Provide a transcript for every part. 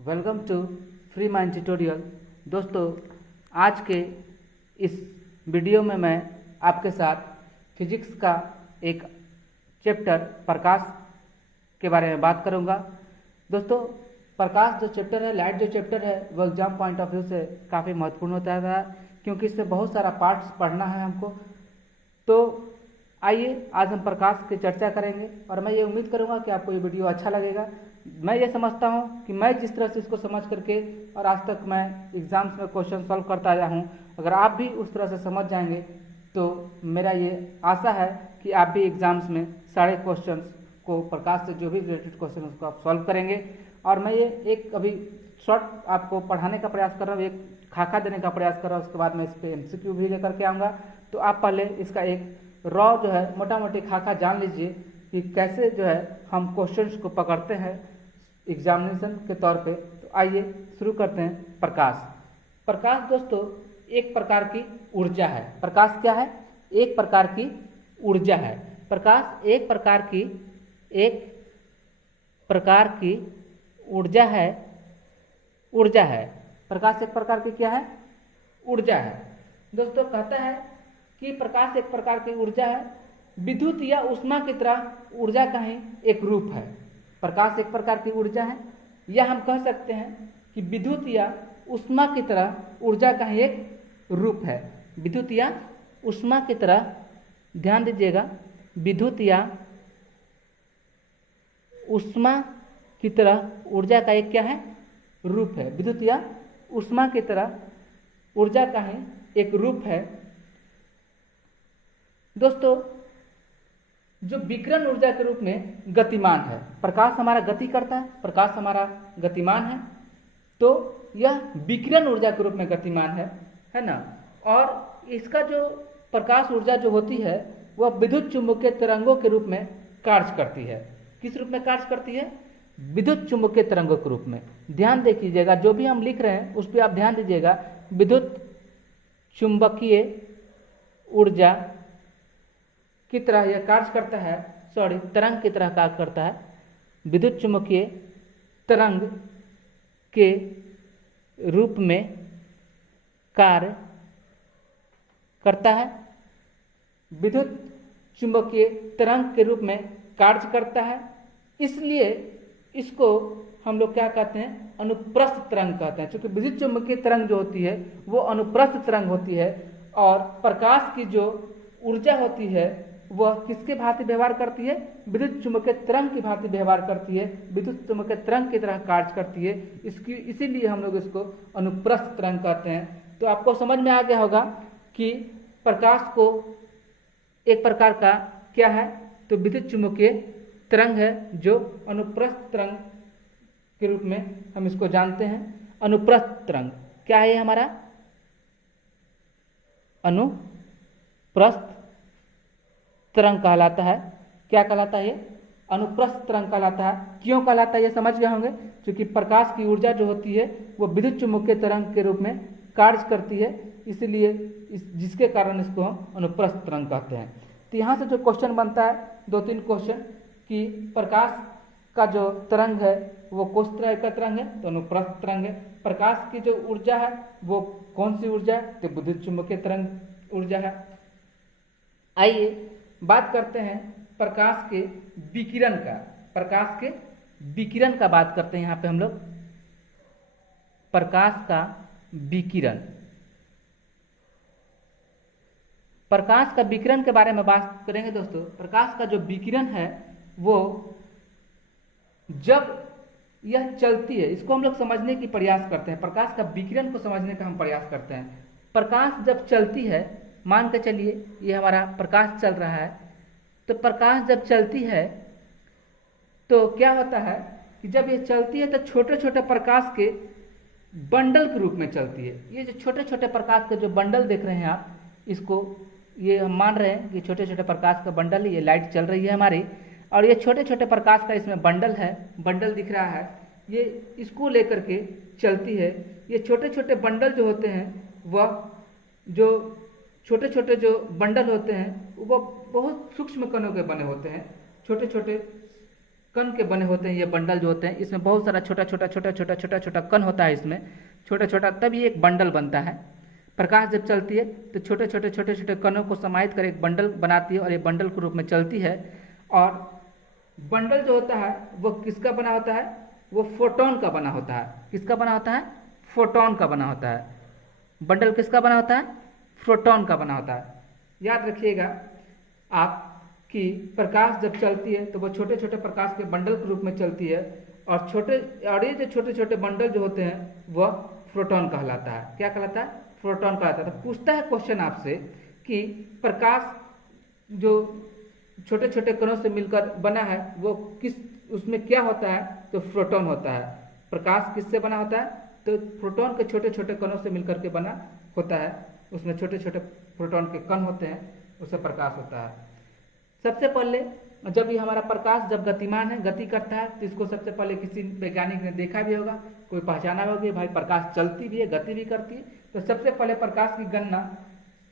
Welcome to Free Mind tutorial. दोस्तों, आज के इस वीडियो में मैं आपके साथ फिजिक्स का एक चैप्टर प्रकाश के बारे में बात करूंगा। दोस्तों, प्रकाश जो चैप्टर है, लाइट जो चैप्टर है, वो एग्जाम पॉइंट ऑफ व्यू से काफ़ी महत्वपूर्ण होता है, क्योंकि इससे बहुत सारा पार्ट्स पढ़ना है हमको। तो आइए आज हम प्रकाश की चर्चा करेंगे और मैं ये उम्मीद करूंगा कि आपको ये वीडियो अच्छा लगेगा। मैं ये समझता हूँ कि मैं जिस तरह से इसको समझ करके और आज तक मैं एग्जाम्स में क्वेश्चन सॉल्व करता आया हूँ, अगर आप भी उस तरह से समझ जाएंगे तो मेरा ये आशा है कि आप भी एग्जाम्स में सारे क्वेश्चंस को, प्रकाश से जो भी रिलेटेड क्वेश्चन उसको आप सॉल्व करेंगे। और मैं ये एक अभी शॉर्ट आपको पढ़ाने का प्रयास कर रहा हूँ, एक खाका देने का प्रयास कर रहा हूँ। उसके बाद मैं इस पर MCQ भी लेकर के आऊँगा। तो आप पहले इसका एक रॉ जो है मोटा मोटी खाका जान लीजिए कि कैसे जो है हम क्वेश्चंस को पकड़ते हैं एग्जामिनेशन के तौर पे। तो आइए शुरू करते हैं। प्रकाश प्रकाश दोस्तों एक प्रकार की ऊर्जा है। प्रकाश क्या है? एक प्रकार की ऊर्जा है। प्रकाश एक प्रकार की ऊर्जा है। प्रकाश एक प्रकार की क्या है? ऊर्जा है। दोस्तों, कहता है कि प्रकाश एक प्रकार की ऊर्जा है, विद्युत या ऊष्मा की तरह ऊर्जा का ही एक रूप है। प्रकाश एक प्रकार की ऊर्जा है, या हम कह सकते हैं कि विद्युत या ऊष्मा की तरह ऊर्जा का ही एक रूप है। विद्युत या ऊष्मा की तरह, ध्यान दीजिएगा, विद्युत या ऊष्मा की तरह ऊर्जा का एक क्या है? रूप है। विद्युत या ऊष्मा की तरह ऊर्जा का ही एक रूप है। दोस्तों, जो विकिरण ऊर्जा के रूप में गतिमान है, प्रकाश हमारा गति करता है, प्रकाश हमारा गतिमान है, तो यह विकिरण ऊर्जा के रूप में गतिमान है ना। और इसका जो प्रकाश ऊर्जा जो होती है वह विद्युत चुम्बकीय तरंगों के रूप में कार्य करती है। किस रूप में कार्य करती है? विद्युत चुम्बकीय तरंगों के रूप में। ध्यान देखिएगा, जो भी हम लिख रहे हैं उस पर आप ध्यान दीजिएगा। विद्युत चुम्बकीय ऊर्जा की तरह यह कार्य करता है, तरंग की तरह कार्य करता है। विद्युत चुम्बकीय तरंग के रूप में कार्य करता है। विद्युत चुम्बकीय तरंग के रूप में कार्य करता है, इसलिए इसको हम लोग क्या कहते हैं? अनुप्रस्थ तरंग कहते हैं। क्योंकि विद्युत चुम्बकीय तरंग जो होती है वो अनुप्रस्थ तरंग होती है, और प्रकाश की जो ऊर्जा होती है वह किसके भांति व्यवहार करती है? विद्युत चुम्बकीय तरंग की भांति व्यवहार करती है, विद्युत चुम्बकीय तरंग की तरह कार्य करती है। इसीलिए हम लोग इसको अनुप्रस्थ तरंग कहते हैं। तो आपको समझ में आ गया होगा कि प्रकाश को एक प्रकार का क्या है? तो विद्युत चुम्बकीय तरंग है, जो अनुप्रस्थ तरंग के रूप में हम इसको जानते हैं। अनुप्रस्थ तरंग क्या है? हमारा अनुप्रस्थ तरंग कहलाता है। क्या कहलाता है? अनुप्रस्थ तरंग कहलाता है। क्यों कहलाता है ये समझ गए होंगे। क्योंकि प्रकाश की ऊर्जा जो होती है वो विद्युत चुम्बकीय तरंग के रूप में कार्य करती है, इसलिए जिसके कारण इसको हम अनुप्रस्थ तरंग कहते हैं। तो यहाँ से जो क्वेश्चन बनता है, 2-3 क्वेश्चन, कि प्रकाश का जो तरंग है वो किस तरह का तरंग है? तो अनुप्रस्थ तरंग है। प्रकाश की जो ऊर्जा है वो कौन सी ऊर्जा है? तो विद्युत चुम्बकीय तरंग ऊर्जा है। आइए बात करते हैं प्रकाश के विकिरण का। प्रकाश के विकिरण का बात करते हैं। यहाँ पे हम लोग प्रकाश का विकिरण, प्रकाश का विकिरण के बारे में बात करेंगे। दोस्तों, प्रकाश का जो विकिरण है वो जब यह चलती है, इसको हम लोग समझने की प्रयास करते हैं। प्रकाश का विकिरण को समझने का हम प्रयास करते हैं। प्रकाश जब चलती है, मान के चलिए ये हमारा प्रकाश चल रहा है, तो प्रकाश जब चलती है तो क्या होता है कि जब ये चलती है तो छोटे छोटे प्रकाश के बंडल के रूप में चलती है। ये जो छोटे छोटे प्रकाश के जो बंडल देख रहे हैं आप, इसको ये हम मान रहे हैं कि छोटे छोटे प्रकाश का बंडल है। ये लाइट चल रही है हमारी, और ये छोटे छोटे प्रकाश का इसमें बंडल है, बंडल दिख रहा है, ये इसको लेकर के चलती है। ये छोटे छोटे बंडल जो होते हैं, वह जो छोटे छोटे जो बंडल होते हैं वो बहुत सूक्ष्म कणों के बने होते हैं। छोटे छोटे कण के बने होते हैं ये बंडल जो होते हैं, इसमें बहुत सारा छोटा छोटा कण होता है, इसमें छोटा छोटा, तब ये एक बंडल बनता है। प्रकाश जब चलती है तो छोटे छोटे कणों को समाहित कर एक बंडल बनाती है और ये बंडल के रूप में चलती है। और बंडल जो होता है वो किसका बना होता है, वो फोटोन का बना होता है। किसका बना होता है, फोटोन का बना होता है। बंडल किसका बना होता है, फोटोन का बना होता है। याद रखिएगा आप कि प्रकाश जब चलती है तो वो छोटे छोटे प्रकाश के बंडल के रूप में चलती है, और ये जो छोटे छोटे बंडल जो होते हैं वह प्रोटॉन कहलाता है। क्या कहलाता है, प्रोटॉन कहलाता है। तो पूछता है क्वेश्चन आपसे कि प्रकाश जो छोटे छोटे कणों से मिलकर बना है वो किस, उसमें क्या होता है, तो प्रोटॉन होता है। प्रकाश किससे बना होता है, तो प्रोटॉन के छोटे छोटे कणों से मिलकर के बना होता है। उसमें छोटे छोटे प्रोटॉन के कण होते हैं, उससे प्रकाश होता है। सबसे पहले जब ये हमारा प्रकाश जब गतिमान है, गति करता है, तो इसको सबसे पहले किसी वैज्ञानिक ने देखा भी होगा, कोई पहचाना होगी, भाई प्रकाश चलती भी है, गति भी करती है। तो सबसे पहले प्रकाश की गणना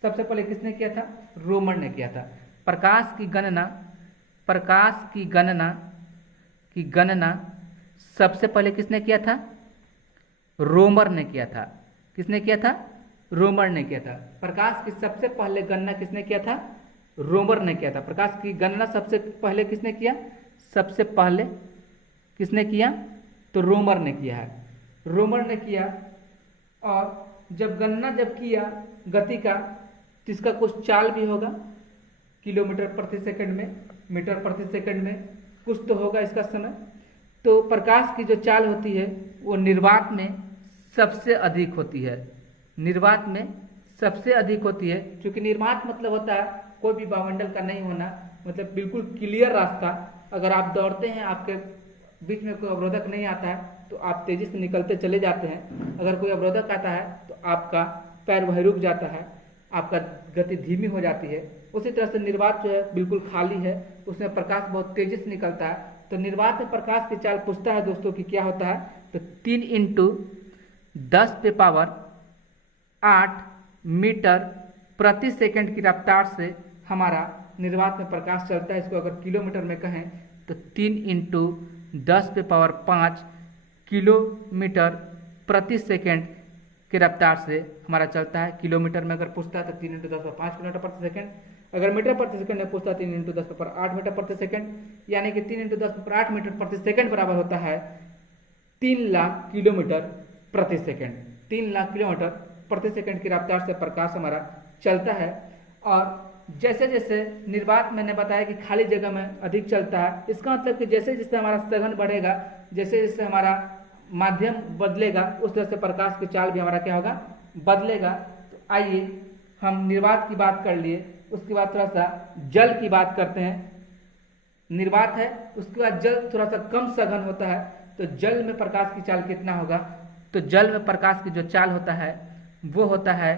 सबसे पहले किसने किया था, रोमन ने किया था। प्रकाश की गणना सबसे पहले किसने किया था, रोमर ने किया था। किसने किया था, रोमर ने किया था। प्रकाश की सबसे पहले गणना किसने किया था, रोमर ने किया था। प्रकाश की गणना सबसे पहले किसने किया, सबसे पहले किसने किया, तो रोमर ने किया है। रोमर ने किया, और जब गणना जब किया गति का, तो इसका कुछ चाल भी होगा, किलोमीटर प्रति सेकंड में, मीटर प्रति सेकंड में, कुछ तो होगा इसका समय। तो प्रकाश की जो चाल होती है वो निर्वात में सबसे अधिक होती है। निर्वात में सबसे अधिक होती है, क्योंकि निर्वात मतलब होता है कोई भी वायुमंडल का नहीं होना, मतलब बिल्कुल क्लियर रास्ता। अगर आप दौड़ते हैं, आपके बीच में कोई अवरोधक नहीं आता है, तो आप तेजी से निकलते चले जाते हैं। अगर कोई अवरोधक आता है तो आपका पैर वहीं रुक जाता है, आपका गति धीमी हो जाती है। उसी तरह से निर्वात जो है बिल्कुल खाली है, उसमें प्रकाश बहुत तेजी से निकलता है। तो निर्वात में प्रकाश की चाल पूछता है दोस्तों कि क्या होता है, तो 3 × 10⁸ मीटर प्रति सेकंड की रफ्तार से हमारा निर्वात में प्रकाश चलता है। इसको अगर किलोमीटर में कहें तो 3 × 10⁵ किलोमीटर प्रति सेकंड की रफ्तार से हमारा चलता है। किलोमीटर में अगर पूछता है तो 3 × 10⁵ किलोमीटर प्रति सेकंड। अगर मीटर प्रति सेकंड में पूछता है 3 × 10⁸ मीटर प्रति सेकंड, यानी कि 3 × 10⁸ मीटर प्रति सेकंड बराबर होता है 3 लाख किलोमीटर प्रति सेकंड। 3 लाख किलोमीटर प्रति सेकंड की रफ्तार से प्रकाश हमारा चलता है। और जैसे जैसे निर्वात मैंने बताया कि खाली जगह में अधिक चलता है, इसका मतलब कि जैसे जैसे हमारा सघन बढ़ेगा, जैसे जैसे हमारा माध्यम बदलेगा, उस तरह से प्रकाश की चाल भी हमारा क्या होगा, बदलेगा। तो आइए हम निर्वात की बात कर लिए, उसके बाद थोड़ा सा जल की बात करते हैं। निर्वात है, उसके बाद जल थोड़ा सा कम सघन होता है, तो जल में प्रकाश की चाल कितना होगा, तो जल में प्रकाश की जो चाल होता है वो होता है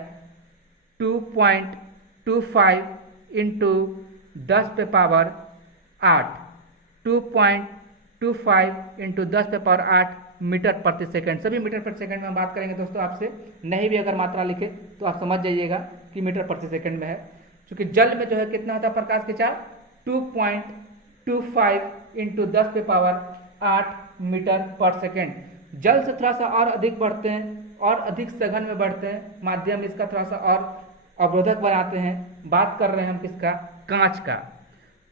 2.25 × 10⁸ 2.25 × 10⁸ मीटर प्रति सेकंड। सभी मीटर प्रति सेकंड में हम बात करेंगे दोस्तों आपसे, नहीं भी अगर मात्रा लिखे तो आप समझ जाइएगा कि मीटर प्रति सेकंड में है। क्योंकि जल में जो है कितना होता है प्रकाश की चाल, 2.25 × 10⁸ मीटर पर सेकंड। जल से थोड़ा सा और अधिक बढ़ते हैं और अधिक सघन में बढ़ते हैं, माध्यम इसका थोड़ा सा और अवरोधक बनाते हैं। बात कर रहे हैं हम किसका, कांच का।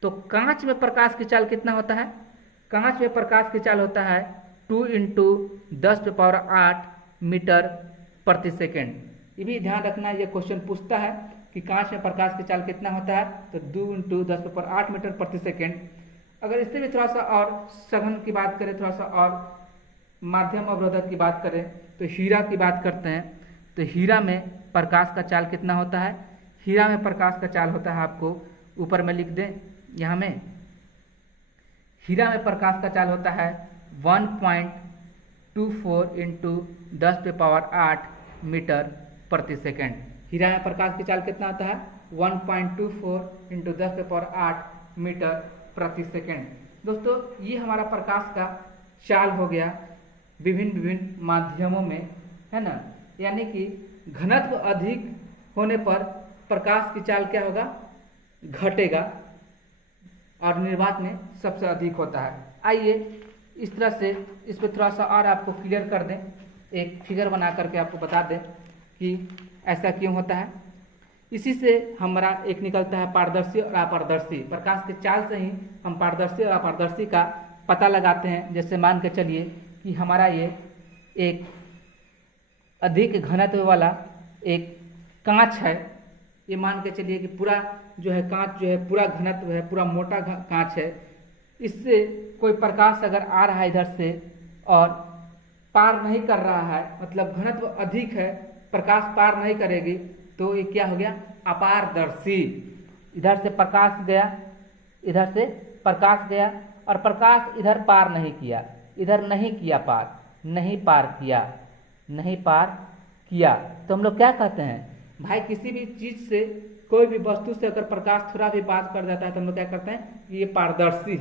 तो कांच में प्रकाश की चाल कितना होता है, कांच में प्रकाश की चाल होता है 2 × 10⁸ मीटर प्रति सेकंड। ये भी ध्यान रखना, ये क्वेश्चन पूछता है कि कांच में प्रकाश की चाल कितना होता है, तो 2 × 10⁸ मीटर प्रति सेकंड। अगर इससे भी थोड़ा सा और सघन की बात करें, थोड़ा सा और माध्यम अवरोधक की बात करें, तो हीरा की बात करते हैं। तो हीरा में प्रकाश का चाल कितना होता है, हीरा में प्रकाश का चाल होता है, आपको मीटर में लिख दें यहाँ में, हीरा में प्रकाश का चाल होता है 1.24 × 10⁸ मीटर प्रति सेकंड। हीरा में प्रकाश की चाल कितना होता है, 1.24 × 10⁸ मीटर प्रति सेकंड। दोस्तों ये हमारा प्रकाश का चाल हो गया विभिन्न विभिन्न माध्यमों में, है ना। यानी कि घनत्व अधिक होने पर प्रकाश की चाल क्या होगा, घटेगा, और निर्वात में सबसे अधिक होता है। आइए इस तरह से इस पर थोड़ा सा और आपको क्लियर कर दें, एक फिगर बना करके आपको बता दें कि ऐसा क्यों होता है। इसी से हमारा एक निकलता है पारदर्शी और अपारदर्शी। प्रकाश के चाल से ही हम पारदर्शी और अपारदर्शी का पता लगाते हैं। जैसे मान के चलिए कि हमारा ये एक अधिक घनत्व वाला एक कांच है, ये मान के चलिए कि पूरा जो है कांच जो है पूरा घनत्व है, पूरा मोटा कांच है। इससे कोई प्रकाश अगर आ रहा है इधर से और पार नहीं कर रहा है, मतलब घनत्व अधिक है, प्रकाश पार नहीं करेगी, तो ये क्या हो गया, अपारदर्शी। इधर से प्रकाश गया, इधर से प्रकाश गया और प्रकाश इधर पार नहीं किया, इधर नहीं किया पार, नहीं पार किया, नहीं पार किया, तो हम लोग क्या कहते हैं भाई, किसी भी चीज से कोई भी वस्तु से अगर प्रकाश थोड़ा भी पास कर जाता है तो हम लोग क्या करते हैं कि ये पारदर्शी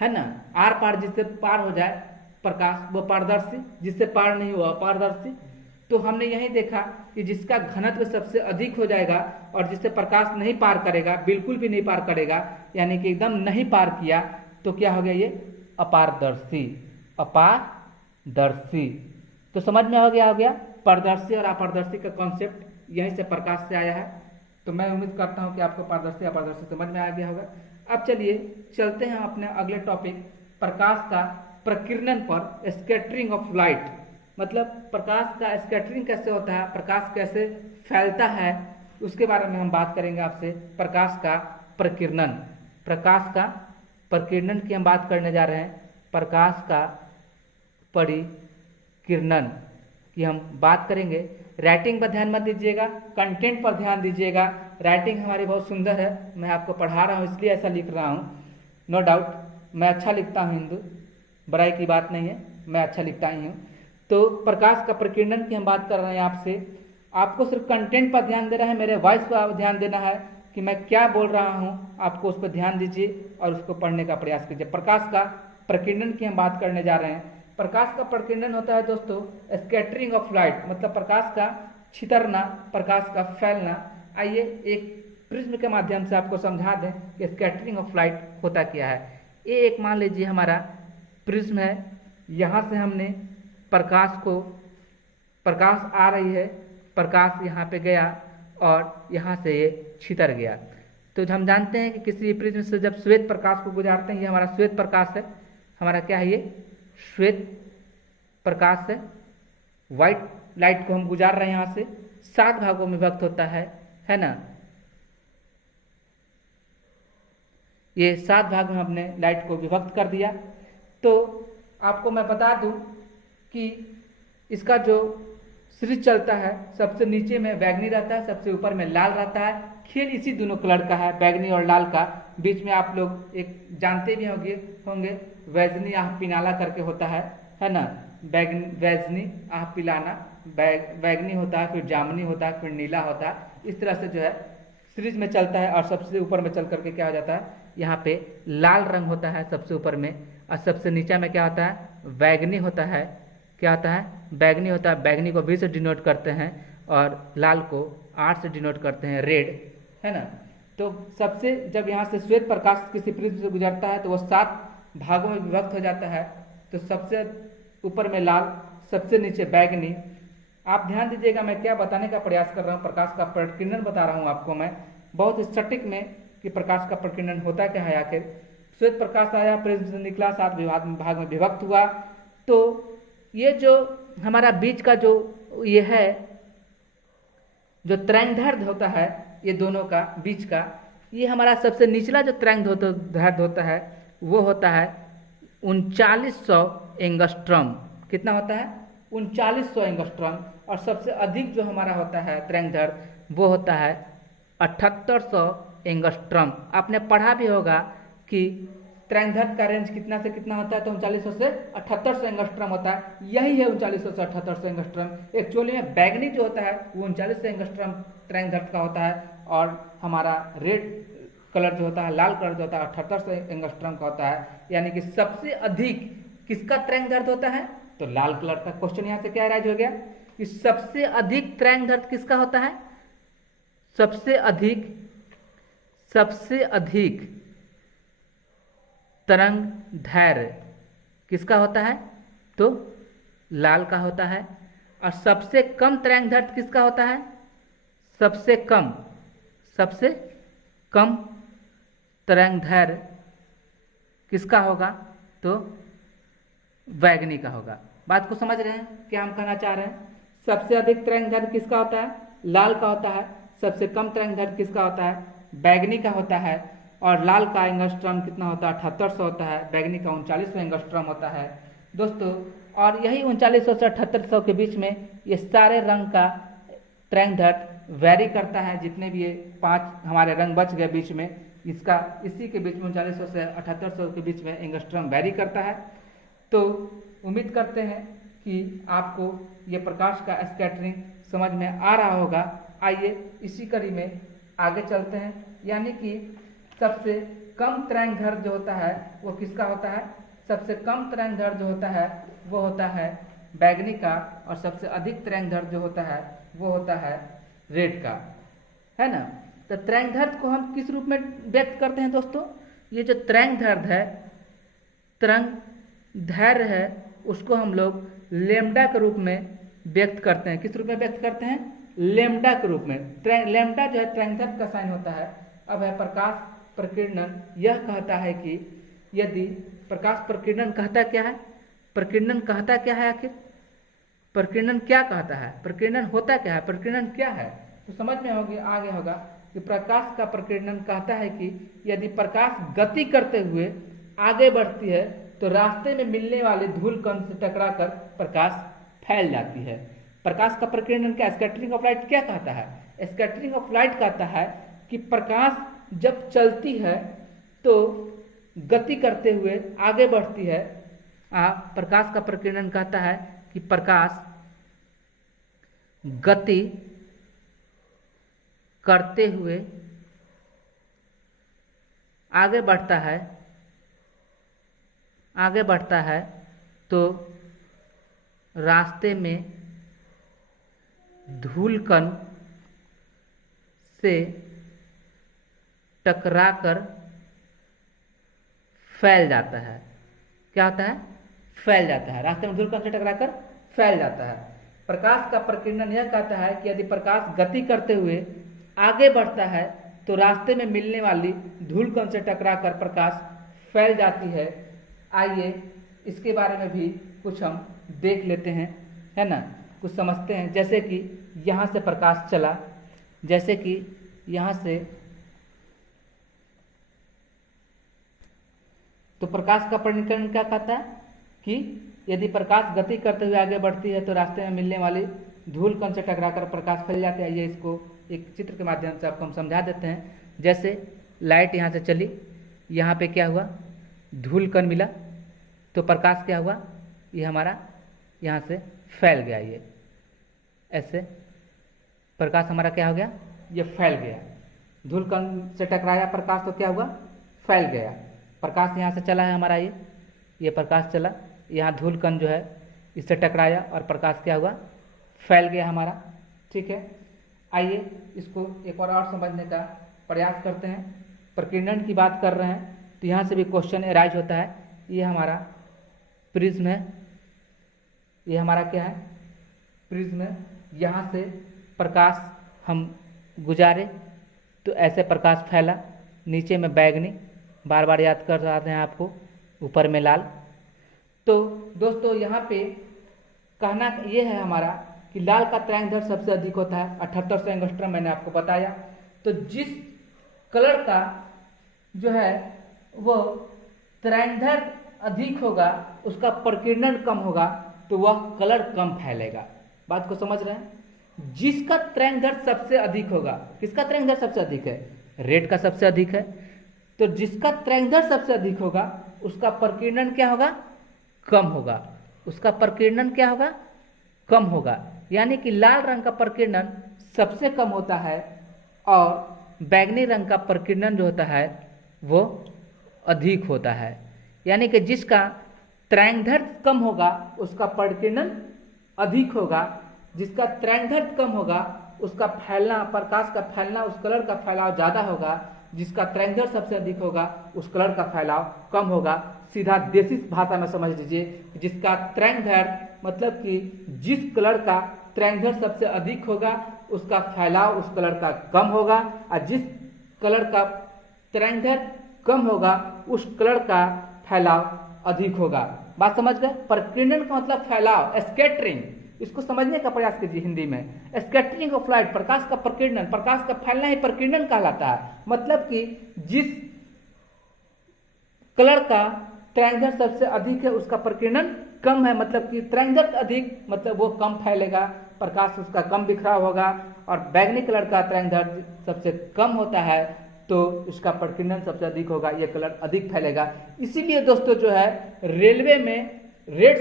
है ना। आर पार जिससे पार हो जाए प्रकाश वो पारदर्शी, जिससे पार नहीं हुआ अपारदर्शी। तो हमने यही देखा कि जिसका घनत्व सबसे अधिक हो जाएगा और जिससे प्रकाश नहीं पार करेगा, बिल्कुल भी नहीं पार करेगा, यानी कि एकदम नहीं पार किया, तो क्या हो गया, ये अपारदर्शी, अपारदर्शी। तो समझ में हो गया पारदर्शी और अपारदर्शी का कॉन्सेप्ट यहीं से प्रकाश से आया है। तो मैं उम्मीद करता हूं कि आपको पारदर्शी अपारदर्शी समझ में आ गया होगा। अब चलिए चलते हैं अपने अगले टॉपिक प्रकाश का प्रकीर्णन पर, स्कैटरिंग ऑफ लाइट। मतलब प्रकाश का स्कैटरिंग कैसे होता है, प्रकाश कैसे फैलता है, उसके बारे में हम बात करेंगे आपसे। प्रकाश का प्रकीर्णन, प्रकाश का प्रकीर्णन की हम बात करने जा रहे हैं। प्रकाश का परिकीर्णन की हम बात करेंगे। राइटिंग पर ध्यान मत दीजिएगा, कंटेंट पर ध्यान दीजिएगा। राइटिंग हमारी बहुत सुंदर है, मैं आपको पढ़ा रहा हूँ इसलिए ऐसा लिख रहा हूँ। नो डाउट मैं अच्छा लिखता हूँ, हिंदू बुराई की बात नहीं है, मैं अच्छा लिखता ही हूँ। तो प्रकाश का प्रकीर्णन की हम बात कर रहे हैं आपसे। आपको सिर्फ कंटेंट पर ध्यान देना है, मेरे वॉइस पर ध्यान देना है कि मैं क्या बोल रहा हूँ, आपको उस पर ध्यान दीजिए और उसको पढ़ने का प्रयास कीजिए। प्रकाश का प्रकीर्णन की हम बात करने जा रहे हैं। प्रकाश का प्रकीर्णन होता है दोस्तों स्कैटरिंग ऑफ लाइट, मतलब प्रकाश का छितरना, प्रकाश का फैलना। आइए एक प्रिज्म के माध्यम से आपको समझा दें कि स्कैटरिंग ऑफ लाइट होता क्या है। ये एक मान लीजिए हमारा प्रिज्म है, यहाँ से हमने प्रकाश आ रही है, प्रकाश यहाँ पे गया और यहाँ से ये छितर गया। तो हम जानते हैं कि किसी प्रिज्म से जब श्वेत प्रकाश को गुजारते हैं, ये हमारा श्वेत प्रकाश है, हमारा क्या है, ये श्वेत प्रकाश है। व्हाइट लाइट को हम गुजार रहे हैं, यहाँ से 7 भागों में विभक्त होता है ना। ये 7 भाग में हमने लाइट को विभक्त कर दिया। तो आपको मैं बता दूं कि इसका जो सीरीज चलता है, सबसे नीचे में बैगनी रहता है, सबसे ऊपर में लाल रहता है। खेल इसी दोनों कलर का है, बैगनी और लाल का। बीच में आप लोग एक जानते भी होंगे वैजनी आह पिनाला करके होता है ना। वैजनी आह पिलाना, बैगनी होता है, फिर जामुनी होता है, फिर नीला होता है। इस तरह से जो है सीरीज में चलता है और सबसे ऊपर में चल करके क्या हो जाता है, यहाँ पे लाल रंग होता है सबसे ऊपर में, और सबसे नीचे में क्या होता है, बैगनी होता है। क्या होता है, बैगनी होता है। बैगनी को 20 से डिनोट करते हैं और लाल को 8 से डिनोट करते हैं, रेड, है ना। तो सबसे जब यहाँ से श्वेत प्रकाश किसी प्रिज्म से गुजरता है तो वो 7 भागों में विभक्त हो जाता है। तो सबसे ऊपर में लाल, सबसे नीचे बैगनी। आप ध्यान दीजिएगा मैं क्या बताने का प्रयास कर रहा हूँ, प्रकाश का प्रकीर्णन बता रहा हूँ आपको मैं बहुत सटीक में कि प्रकाश का प्रकीर्णन होता क्या है। आखिर श्वेत प्रकाश आया, प्रिज्म से निकला, 7 भाग में विभक्त हुआ। तो ये जो हमारा बीच का जो ये है, जो तरंगदैर्घ्य होता है, ये दोनों का बीच का, ये हमारा सबसे निचला जो तरंगदैर्घ्य होता है वो होता है 3900 एंगस्ट्रॉम। कितना होता है, 3900 एंगस्ट्रॉम। और सबसे अधिक जो हमारा होता है तरंगदैर्घ्य वो होता है 7800 एंगस्ट्रॉम। आपने पढ़ा भी होगा कि तरंगदैर्घ्य का रेंज कितना से कितना होता है, तो 3900 से 7800 एंगस्ट्रॉम होता है। यही है 3900 से 7800 एंगस्ट्रॉम। एक्चुअली में बैगनी जो होता है वो 39 एंगस्ट्रॉम तरंगदैर्घ्य का होता है, और हमारा रेड कलर जो होता है, लाल कलर जो होता है, 7800 एंगस्ट्रॉम का होता है। यानी कि सबसे अधिक किसका तरंगदैर्घ्य होता है, तो लाल कलर का। क्वेश्चन यहाँ से क्या राइज हो गया कि सबसे अधिक तरंगदैर्घ्य किसका होता है, सबसे अधिक तरंग दैर्घ्य किसका होता है? तो लाल का होता है। और सबसे कम तरंग दैर्घ्य किसका होता है? सबसे कम तरंग दैर्घ्य किसका होगा? तो बैगनी का होगा। बात को समझ रहे हैं क्या हम कहना चाह रहे हैं? सबसे अधिक तरंग दैर्घ्य किसका होता है? लाल का होता है। सबसे कम तरंग दैर्घ्य किसका होता है? बैगनी का होता है। और लाल का एंगस्ट्रॉम कितना होता है? 7800 होता है। बैगनी का 3900 एंगस्ट्रॉम होता है दोस्तों। और यही 3900 से 7800 के बीच में ये सारे रंग का तरंग दैर्घ्य वेरी करता है। जितने भी ये 5 हमारे रंग बच गए बीच में, इसका इसी के बीच में 3900 से 7800 के बीच में एंगस्ट्रॉम वेरी करता है। तो उम्मीद करते हैं कि आपको ये प्रकाश का स्कैटरिंग समझ में आ रहा होगा। आइए इसी कड़ी में आगे चलते हैं। यानी कि सबसे कम तरंग दैर्घ्य जो होता है वो किसका होता है? सबसे कम तरंग दैर्घ्य जो होता है वो होता है बैगनी का। और सबसे अधिक तरंग दैर्घ्य जो होता है वो होता है रेड का, है ना। तो तरंग दैर्घ्य को हम किस रूप में व्यक्त करते हैं दोस्तों? ये जो तरंग दैर्घ्य है उसको हम लोग लैम्डा के रूप में व्यक्त करते हैं। किस रूप में व्यक्त करते हैं? लैम्डा के रूप में। लैम्डा जो है तरंग दैर्घ्य का साइन होता है। अब है प्रकाश प्रकीर्णन। यह कहता है कि यदि प्रकाश प्रकीर्णन कहता क्या है? प्रकीर्णन कहता क्या है आखिर? प्रकीर्णन क्या कहता है? प्रकीर्णन होता क्या है? प्रकीर्णन क्या है? तो समझ में आगे होगा कि प्रकाश का प्रकीर्णन कहता है कि यदि प्रकाश गति करते हुए आगे बढ़ती है तो रास्ते में मिलने वाले धूल कण से टकराकर प्रकाश फैल जाती है। प्रकाश का प्रकीर्णन क्या? स्कैटरिंग ऑफ लाइट क्या कहता है? स्कैटरिंग ऑफ लाइट कहता है कि प्रकाश जब चलती है तो गति करते हुए आगे बढ़ती है। प्रकाश का प्रकीर्णन कहता है कि प्रकाश गति करते हुए आगे बढ़ता है तो रास्ते में धूल कण से टकराकर फैल जाता है। क्या होता है? फैल जाता है। रास्ते में धूल कण से टकराकर फैल जाता है। प्रकाश का प्रकीर्णन यह कहता है कि यदि प्रकाश गति करते हुए आगे बढ़ता है तो रास्ते में मिलने वाली धूल कण से टकराकर प्रकाश फैल जाती है। आइए इसके बारे में भी कुछ हम देख लेते हैं, है ना, कुछ समझते हैं। जैसे कि यहाँ से प्रकाश चला, जैसे कि यहाँ से, तो प्रकाश का प्रकीर्णन क्या कहता है कि यदि प्रकाश गति करते हुए आगे बढ़ती है तो रास्ते में मिलने वाली धूल कण से टकराकर प्रकाश फैल जाता है। ये इसको एक चित्र के माध्यम से आपको हम समझा देते हैं। जैसे लाइट यहाँ से चली, यहाँ पे क्या हुआ? धूल कण मिला तो प्रकाश क्या हुआ? ये हमारा यहाँ से फैल गया। ये ऐसे प्रकाश हमारा क्या हो गया? ये फैल गया। धूल कण से टकराया प्रकाश तो क्या हुआ? फैल गया। प्रकाश यहाँ से चला है हमारा, ये प्रकाश चला, यहाँ धूल कण जो है इससे टकराया और प्रकाश क्या हुआ? फैल गया हमारा। ठीक है, आइए इसको एक और समझने का प्रयास करते हैं। प्रकीर्णन की बात कर रहे हैं तो यहाँ से भी क्वेश्चन एराइज होता है। ये हमारा प्रिज्म है, ये हमारा क्या है? प्रिज्म है। यहाँ से प्रकाश हम गुजारे तो ऐसे प्रकाश फैला, नीचे में बैगनी, बार बार याद कर रहे हैं आपको, ऊपर में लाल। तो दोस्तों यहाँ पे कहना ये है हमारा कि लाल का तरंग दैर्घ्य सबसे अधिक होता है 7800 एंगस्ट्रॉम, मैंने आपको बताया। तो जिस कलर का जो है वो तरंग दैर्घ्य अधिक होगा उसका प्रकीर्णन कम होगा तो वह कलर कम फैलेगा। बात को समझ रहे हैं? जिसका तरंग दैर्घ्य सबसे अधिक होगा, किसका तरंग दैर्घ्य सबसे अधिक है? रेड का सबसे अधिक है। तो जिसका तरंग दैर्घ्य सबसे अधिक होगा उसका प्रकीर्णन क्या होगा? कम होगा। उसका प्रकीर्णन क्या होगा? कम होगा। यानी कि लाल रंग का प्रकीर्णन सबसे कम होता है और बैगनी रंग का प्रकीर्णन जो होता है वो अधिक होता है। यानी कि जिसका तरंग दैर्घ्य कम होगा उसका प्रकीर्णन अधिक होगा, जिसका तरंग दैर्घ्य कम होगा उसका फैलना, प्रकाश का फैलना, उस कलर का फैलाव ज़्यादा होगा, जिसका तरंग दैर्ध्य सबसे अधिक होगा उस कलर का फैलाव कम होगा। सीधा देसी भाषा में समझ लीजिए, जिसका तरंग दैर्ध्य मतलब कि जिस कलर का तरंग दैर्ध्य सबसे अधिक होगा उसका फैलाव उस कलर का कम होगा, और जिस कलर का तरंग दैर्ध्य कम होगा उस कलर का फैलाव अधिक होगा। बात समझ गए। प्रकीर्णन का मतलब फैलाव, स्कैटरिंग, इसको समझने का प्रयास कीजिए हिंदी में। स्कैटरिंग ऑफ लाइट, प्रकाश का प्रकीर्णन, प्रकाश का फैलना ही प्रकीर्णन कहलाता है। मतलब कि जिस कलर का तरंग दैर्ध्य सबसे अधिक है उसका प्रकीर्णन कम है, मतलब कि तरंग दैर्ध्य अधिक मतलब वो कम फैलेगा, प्रकाश उसका कम बिखराव होगा। और बैगनी कलर का तरंग दैर्ध्य सबसे कम होता है तो इसका प्रकीर्णन सबसे अधिक होगा, ये कलर अधिक फैलेगा। इसीलिए दोस्तों जो है रेलवे में रेड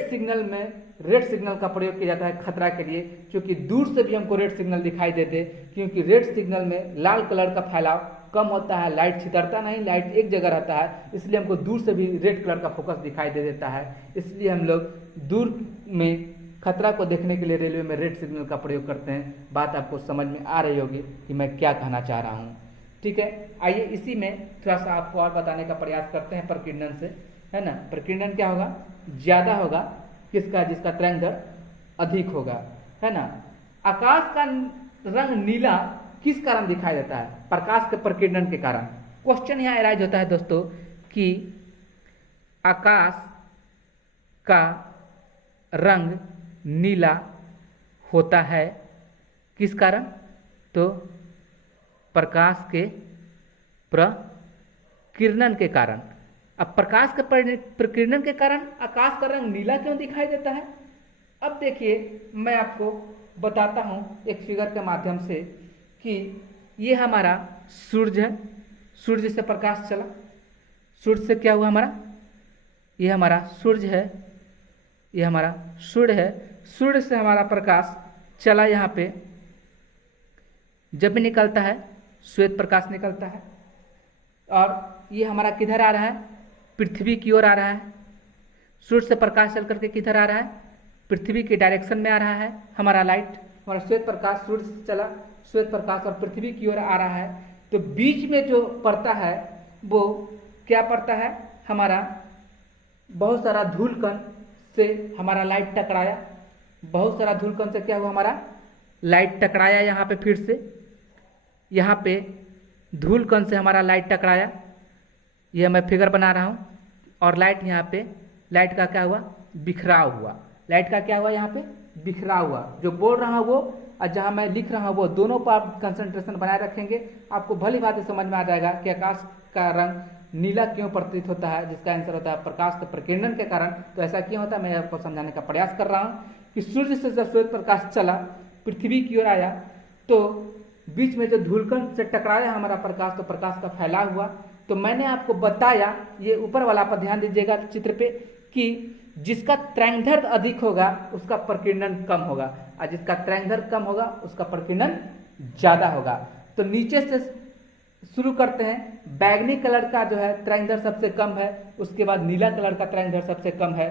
सिग्नल का प्रयोग किया जाता है खतरा के लिए, क्योंकि दूर से भी हमको रेड सिग्नल दिखाई देते, क्योंकि रेड सिग्नल में लाल कलर का फैलाव कम होता है, लाइट छितरता नहीं, लाइट एक जगह रहता है, इसलिए हमको दूर से भी रेड कलर का फोकस दिखाई दे देता है। इसलिए हम लोग दूर में खतरा को देखने के लिए रेलवे में रेड सिग्नल का प्रयोग करते हैं। बात आपको समझ में आ रही होगी कि मैं क्या कहना चाह रहा हूँ, ठीक है। आइए इसी में थोड़ा सा आपको और बताने का प्रयास करते हैं प्रकीर्णन से, है ना। प्रकीर्णन क्या होगा, ज्यादा होगा किसका, जिसका तरंग दैर्ध्य अधिक होगा, है ना। आकाश का रंग नीला किस कारण दिखाई देता है, प्रकाश के प्रकीर्णन के कारण। क्वेश्चन यहाँ अराइज होता है दोस्तों कि आकाश का रंग नीला होता है किस कारण, तो प्रकाश के प्रकीर्णन के कारण। अब प्रकाश के प्रकीर्णन के कारण आकाश का रंग नीला क्यों दिखाई देता है। अब देखिए मैं आपको बताता हूं एक फिगर के माध्यम से कि ये हमारा सूर्य है, सूर्य से प्रकाश चला, सूर्य से क्या हुआ हमारा, ये हमारा सूर्य है, ये हमारा सूर्य है, सूर्य से हमारा प्रकाश चला, यहाँ पे जब भी निकलता है श्वेत प्रकाश निकलता है, और ये हमारा किधर आ रहा है, पृथ्वी की ओर आ रहा है। सूर्य से प्रकाश चल करके किधर आ रहा है, पृथ्वी के डायरेक्शन में आ रहा है हमारा लाइट, हमारा श्वेत प्रकाश सूर्य से चला, श्वेत प्रकाश और पृथ्वी की ओर आ रहा है। तो बीच में जो पड़ता है वो क्या पड़ता है, हमारा बहुत सारा धूल कण से हमारा लाइट टकराया, बहुत सारा धूल कण से क्या हुआ, हमारा लाइट टकराया। यहाँ पे फिर से यहाँ पे धूल कण से हमारा लाइट टकराया, यह मैं फिगर बना रहा हूँ, और लाइट यहाँ पे, लाइट का क्या हुआ, बिखराव हुआ, लाइट का क्या हुआ, यहाँ पे बिखराव हुआ। जो बोल रहा हूँ वो और जहाँ मैं लिख रहा हूँ वो दोनों पर आप कंसंट्रेशन बनाए रखेंगे, आपको भली बात समझ में आ जाएगा कि आकाश का रंग नीला क्यों प्रतीत होता है, जिसका आंसर होता है प्रकाश के प्रकीर्णन के कारण। तो ऐसा क्यों होता है मैं आपको समझाने का प्रयास कर रहा हूँ कि सूर्य से जब श्वेत प्रकाश चला, पृथ्वी की ओर आया, तो बीच में जो धूलकण से टकराया हमारा प्रकाश, तो प्रकाश का फैलाव हुआ। तो मैंने आपको बताया, ये ऊपर वाला पर ध्यान दीजिएगा चित्र पे, कि जिसका तरंग दैर्ध्य अधिक होगा उसका प्रकीर्णन कम होगा, और जिसका तरंग दैर्ध्य कम होगा उसका प्रकीर्णन ज्यादा होगा। तो नीचे से शुरू करते हैं। बैगनी कलर का जो है तरंग दैर्ध्य सबसे कम है, उसके बाद नीला कलर का तरंग दैर्ध्य सबसे कम है।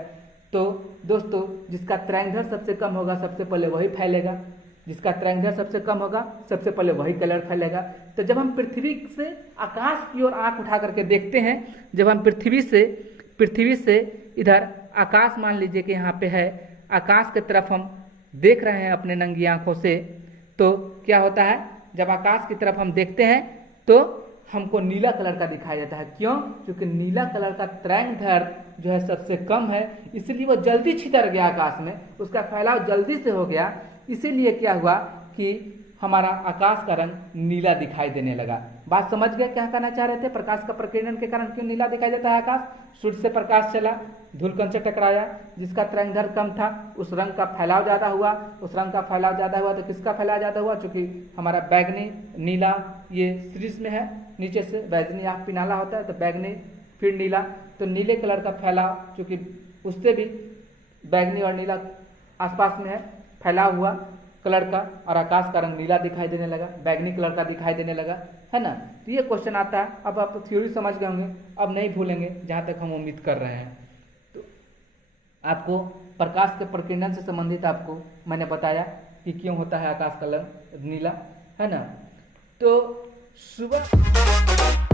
तो दोस्तों जिसका तरंग दैर्ध्य सबसे कम होगा सबसे पहले वही फैलेगा, जिसका तरंग दैर्ध्य सबसे कम होगा सबसे पहले वही कलर फैलेगा। तो जब हम पृथ्वी से आकाश की ओर आंख उठा करके देखते हैं, जब हम पृथ्वी से इधर आकाश मान लीजिए कि यहाँ पे है, आकाश की तरफ हम देख रहे हैं अपने नंगी आंखों से, तो क्या होता है, जब आकाश की तरफ हम देखते हैं तो हमको नीला कलर का दिखाई देता है। क्यों? क्योंकि नीला कलर का तरंग दैर्ध्य जो है सबसे कम है, इसलिए वो जल्दी छितर गया आकाश में, उसका फैलाव जल्दी से हो गया। इसीलिए क्या हुआ कि हमारा आकाश का रंग नीला दिखाई देने लगा। बात समझ गए क्या कहना चाह रहे थे, प्रकाश का प्रकीर्णन के कारण क्यों नीला दिखाई देता है आकाश। सूर्य से प्रकाश चला, धूलकण से टकराया, जिसका तरंग दैर्ध्य कम था उस रंग का फैलाव ज्यादा हुआ, उस रंग का फैलाव ज्यादा हुआ तो किसका फैलाव ज्यादा हुआ, चूंकि हमारा बैगनी नीला ये सीरीज में है, नीचे से बैगनी आँख पिनाला होता है तो बैगनी फिर नीला, तो नीले कलर का फैलाव चूंकि उससे भी बैगनी और नीला आसपास में है, फैलाव हुआ कलर का, और आकाश का रंग नीला दिखाई देने लगा, बैगनी कलर का दिखाई देने लगा, है ना। तो ये क्वेश्चन आता है। अब आप थ्योरी समझ गए होंगे, अब नहीं भूलेंगे जहाँ तक हम उम्मीद कर रहे हैं। तो आपको प्रकाश के प्रकीर्णन से संबंधित आपको मैंने बताया कि क्यों होता है आकाश का रंग नीला, है ना। तो सुबह